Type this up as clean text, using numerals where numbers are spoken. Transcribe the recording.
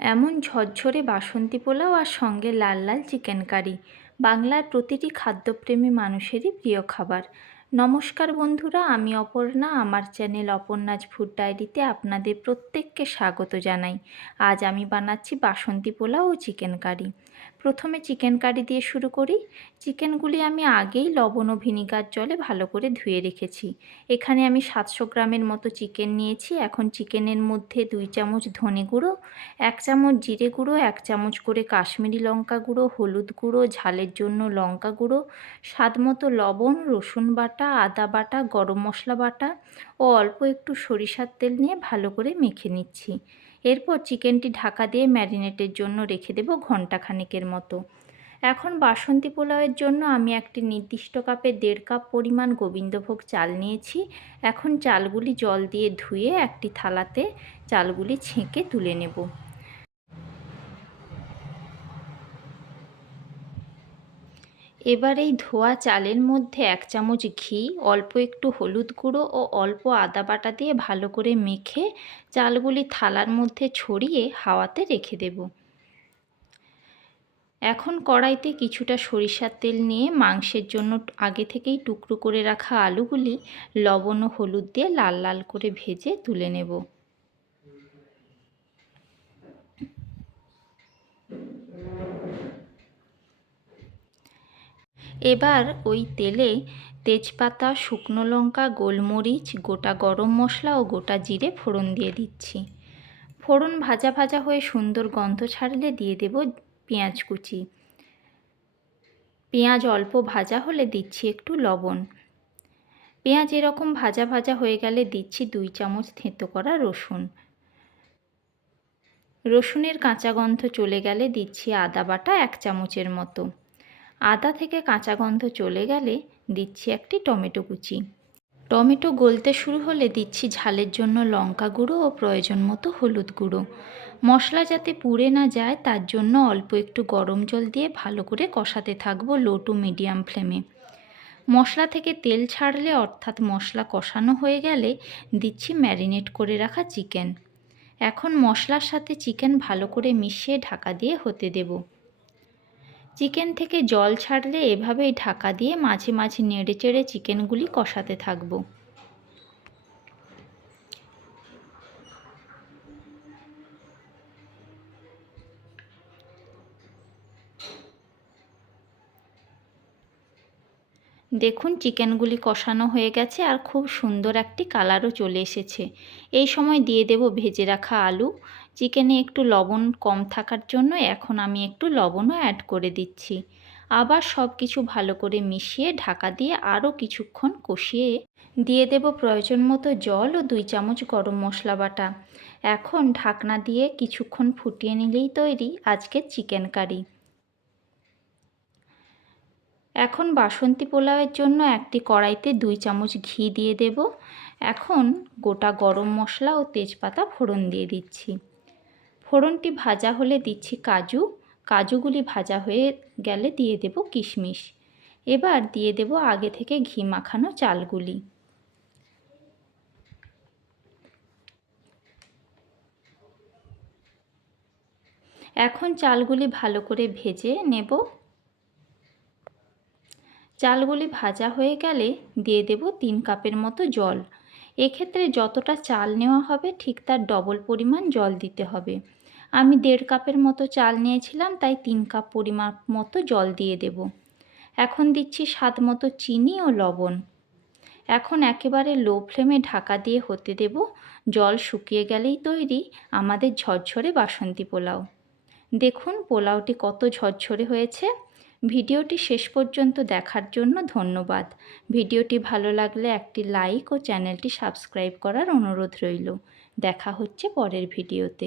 এমন ঝরঝরে বাসন্তী পোলাও আর সঙ্গে লাল লাল চিকেন কারি বাংলার প্রতিটি খাদ্যপ্রেমী মানুষেরই প্রিয় খাবার। নমস্কার বন্ধুরা, আমি অপর্ণা। আমার চ্যানেল অপর্ণাজ ফুড ডায়েরিতে আপনাদের প্রত্যেককে স্বাগত জানাই। আজ আমি বানাচ্ছি বাসন্তী পোলাও ও চিকেন কারি। প্রথমে চিকেন কারি দিয়ে শুরু করি। চিকেনগুলি আমি আগেই লবণ ও ভিনিগার জলে ভালো করে ধুয়ে রেখেছি। এখানে আমি 700 গ্রামের মতো চিকেন নিয়েছি। এখন চিকেনের মধ্যে 2 চামচ ধনে গুঁড়ো, 1 চামচ জিরে গুঁড়ো, 1 চামচ করে কাশ্মীরি লঙ্কা গুঁড়ো, হলুদ গুঁড়ো, ঝালের জন্য লঙ্কা গুঁড়ো, স্বাদ মতো লবণ, রসুন বাটা, আদা বাটা, গরম মশলা বাটা ও অল্প একটু সরিষার তেল নিয়ে ভালো করে মেখে নিচ্ছি। এরপর চিকেনটি ঢাকা দিয়ে ম্যারিনেটের জন্য রেখে দেব ঘণ্টাখানেকের মতো। এখন বাসন্তী পোলাওয়ের জন্য আমি একটি নির্দিষ্ট কাপে 1.5 কাপ পরিমাণ গোবিন্দভোগ চাল নিয়েছি। এখন চালগুলি জল দিয়ে ধুয়ে একটি থালাতে চালগুলি ছেঁকে তুলে নেব। এবার এই ধোয়া চালের মধ্যে 1 চামচ ঘি, অল্প একটু হলুদ গুঁড়ো ও অল্প আদা বাটা দিয়ে ভালো করে মেখে চালগুলি থালার মধ্যে ছড়িয়ে হাওয়াতে রেখে দেব। এখন কড়াইতে কিছুটা সরিষার তেল নিয়ে মাংসের জন্য আগে থেকেই টুকরো করে রাখা আলুগুলি লবণ ও হলুদ দিয়ে লাল লাল করে ভেজে তুলে নেব। এবার ওই তেলে তেজপাতা, শুকনো লঙ্কা, গোলমরিচ, গোটা গরম মশলা ও গোটা জিরে ফোড়ন দিয়ে দিচ্ছি। ফোড়ন ভাজা ভাজা হয়ে সুন্দর গন্ধ ছাড়লে দিয়ে দেব পেঁয়াজ কুচি। পেঁয়াজ অল্প ভাজা হলে দিচ্ছি একটু লবণ। পেঁয়াজ এরকম ভাজা ভাজা হয়ে গেলে দিচ্ছি 2 চামচ থেঁতো করা রসুন। রসুনের কাঁচা গন্ধ চলে গেলে দিচ্ছি আদা বাটা 1 চামচের মতো। আদা থেকে কাঁচা গন্ধ চলে গেলে দিচ্ছি একটি টমেটো কুচি। টমেটো গলতে শুরু হলে দিচ্ছি ঝালের জন্য লঙ্কা গুঁড়ো ও প্রয়োজন মতো হলুদ গুঁড়ো। মশলা যাতে পুড়ে না যায় তার জন্য অল্প একটু গরম জল দিয়ে ভালো করে কষাতে থাকবো লো টু মিডিয়াম ফ্লেমে। মশলা থেকে তেল ছাড়লে অর্থাৎ মশলা কষানো হয়ে গেলে দিচ্ছি ম্যারিনেট করে রাখা চিকেন। এখন মশলার সাথে চিকেন ভালো করে মিশিয়ে ঢাকা দিয়ে হতে দেব। চিকেন থেকে জল ছাড়লে এভাবেই ঢাকা দিয়ে মাঝে মাঝে নেড়ে চেড়ে চিকেনগুলি কষাতে থাকবো। দেখুন চিকেনগুলি কষানো হয়ে গেছে আর খুব সুন্দর একটি কালারও চলে এসেছে। এই সময় দিয়ে দেব ভেজে রাখা আলু। চিকেনে একটু লবণ কম থাকার জন্য এখন আমি একটু লবণও অ্যাড করে দিচ্ছি। আবার সব কিছু ভালো করে মিশিয়ে ঢাকা দিয়ে আরও কিছুক্ষণ কষিয়ে দিয়ে দেব প্রয়োজন মতো জল ও 2 চামচ গরম মশলা বাটা। এখন ঢাকনা দিয়ে কিছুক্ষণ ফুটিয়ে নিলেই তৈরি আজকের চিকেন কারি। এখন বাসন্তী পোলাওয়ের জন্য একটি কড়াইতে 2 চামচ ঘি দিয়ে দেব। এখন গোটা গরম মশলা ও তেজপাতা ফোড়ন দিয়ে দিচ্ছি। ফোড়নটি ভাজা হলে দিচ্ছি কাজু। কাজুগুলি ভাজা হয়ে গেলে দিয়ে দেব কিশমিশ। এবার দিয়ে দেব আগে থেকে ঘি মাখানো চালগুলি। এখন চালগুলি ভালো করে ভেজে নেব। চালগুলি ভাজা হয়ে গেলে দিয়ে দেব 3 কাপের মতো জল। এক্ষেত্রে যতটা চাল নেওয়া হবে ঠিক তার ডবল পরিমাণ জল দিতে হবে। আমি 1.5 কাপের মতো চাল নিয়েছিলাম, তাই 3 কাপ পরিমাণ মতো জল দিয়ে দেব। এখন দিচ্ছি স্বাদ মতো চিনি ও লবণ। এখন একেবারে লো ফ্লেমে ঢাকা দিয়ে হতে দেব। জল শুকিয়ে গেলেই তৈরি আমাদের ঝরঝরে বাসন্তী পোলাও। দেখুন পোলাওটি কত ঝরঝরে হয়েছে। ভিডিওটি শেষ পর্যন্ত দেখার জন্য ধন্যবাদ। ভিডিওটি ভালো লাগলে একটি লাইক ও চ্যানেলটি সাবস্ক্রাইব করার অনুরোধ রইল। দেখা হচ্ছে পরের ভিডিওতে।